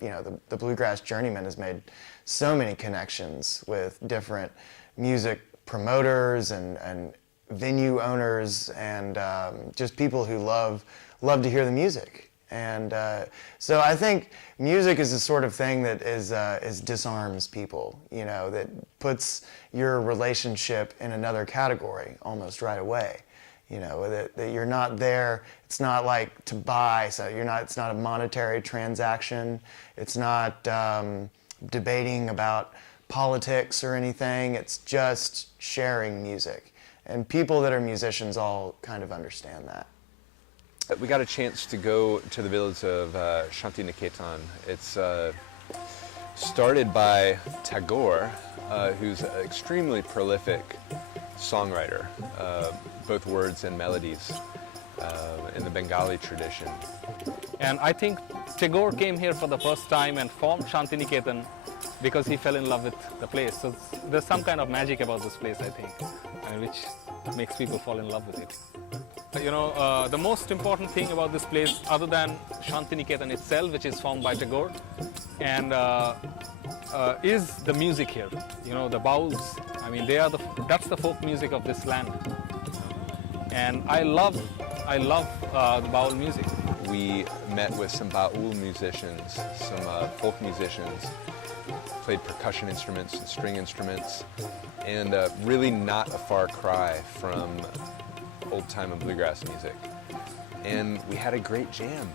the Bluegrass Journeymen has made so many connections with different music promoters and venue owners and just people who love to hear the music. And so I think music is the sort of thing that is disarms people, that puts your relationship in another category almost right away. That you're not there, it's not like to buy, so it's not a monetary transaction, it's not debating about politics or anything, it's just sharing music. And people that are musicians all kind of understand that. We got a chance to go to the village of Shantiniketan. It's started by Tagore, who's an extremely prolific songwriter, both words and melodies in the Bengali tradition. And I think Tagore came here for the first time and formed Shantiniketan because he fell in love with the place. So there's some kind of magic about this place, I think, which makes people fall in love with it. The most important thing about this place, other than Shantiniketan itself, which is formed by Tagore, and is the music here. The Bauls. That's the folk music of this land. And I love the Baul music. We met with some Baul musicians, some folk musicians, played percussion instruments and string instruments, and really not a far cry from old-time and bluegrass music. And we had a great jam.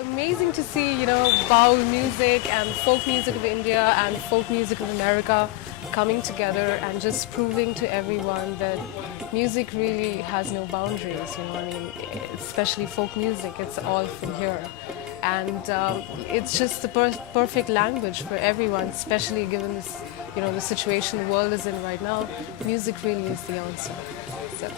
Amazing to see, Baul music and folk music of India and folk music of America coming together and just proving to everyone that music really has no boundaries, especially folk music, it's all from here. And it's just the perfect language for everyone, especially given this, the situation the world is in right now. Music really is the answer. So.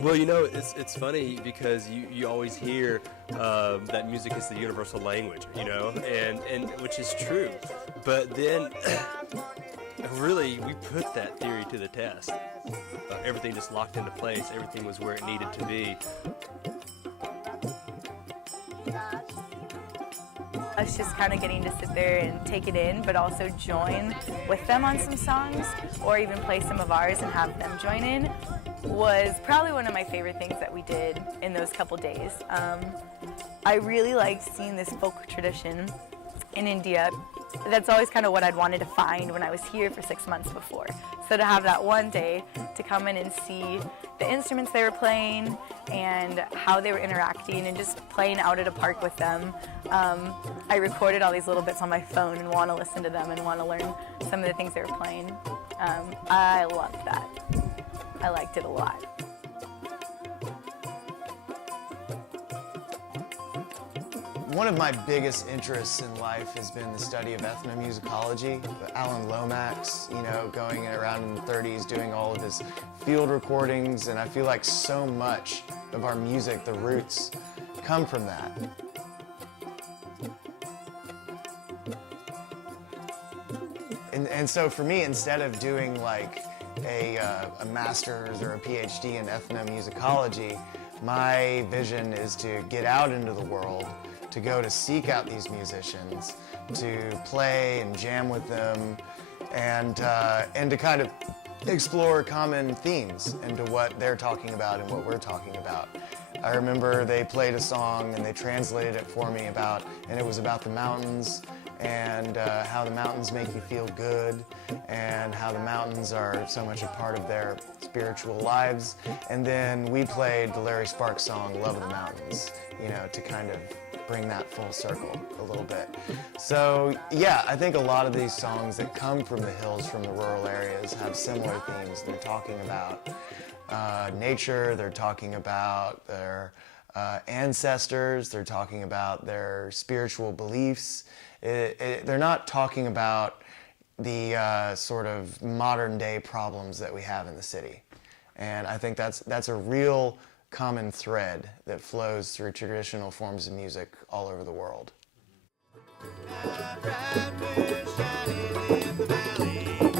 Well, it's funny because you always hear that music is the universal language, and which is true. But then, really, we put that theory to the test. Everything just locked into place. Everything was where it needed to be. Us just kind of getting to sit there and take it in, but also join with them on some songs, or even play some of ours and have them join in, was probably one of my favorite things that we did in those couple days. I really liked seeing this folk tradition in India. That's always kind of what I'd wanted to find when I was here for 6 months before. So to have that one day to come in and see the instruments they were playing and how they were interacting and just playing out at a park with them. I recorded all these little bits on my phone and want to listen to them and want to learn some of the things they were playing. I loved that. I liked it a lot. One of my biggest interests in life has been the study of ethnomusicology. Alan Lomax, going around in the 30s doing all of his field recordings, and I feel like so much of our music, the roots, come from that. And so for me, instead of doing like a master's or a PhD in ethnomusicology, my vision is to get out into the world, to go to seek out these musicians, to play and jam with them, and to kind of explore common themes into what they're talking about and what we're talking about. I remember they played a song and they translated it for me and it was about the mountains and how the mountains make you feel good and how the mountains are so much a part of their spiritual lives. And then we played the Larry Sparks song, Love of the Mountains, to kind of bring that full circle a little bit. So yeah, I think a lot of these songs that come from the hills, from the rural areas, have similar themes. They're talking about nature, they're talking about their ancestors, they're talking about their spiritual beliefs. They're not talking about the sort of modern day problems that we have in the city. And I think that's a real common thread that flows through traditional forms of music all over the world. Redbird shining in the valley.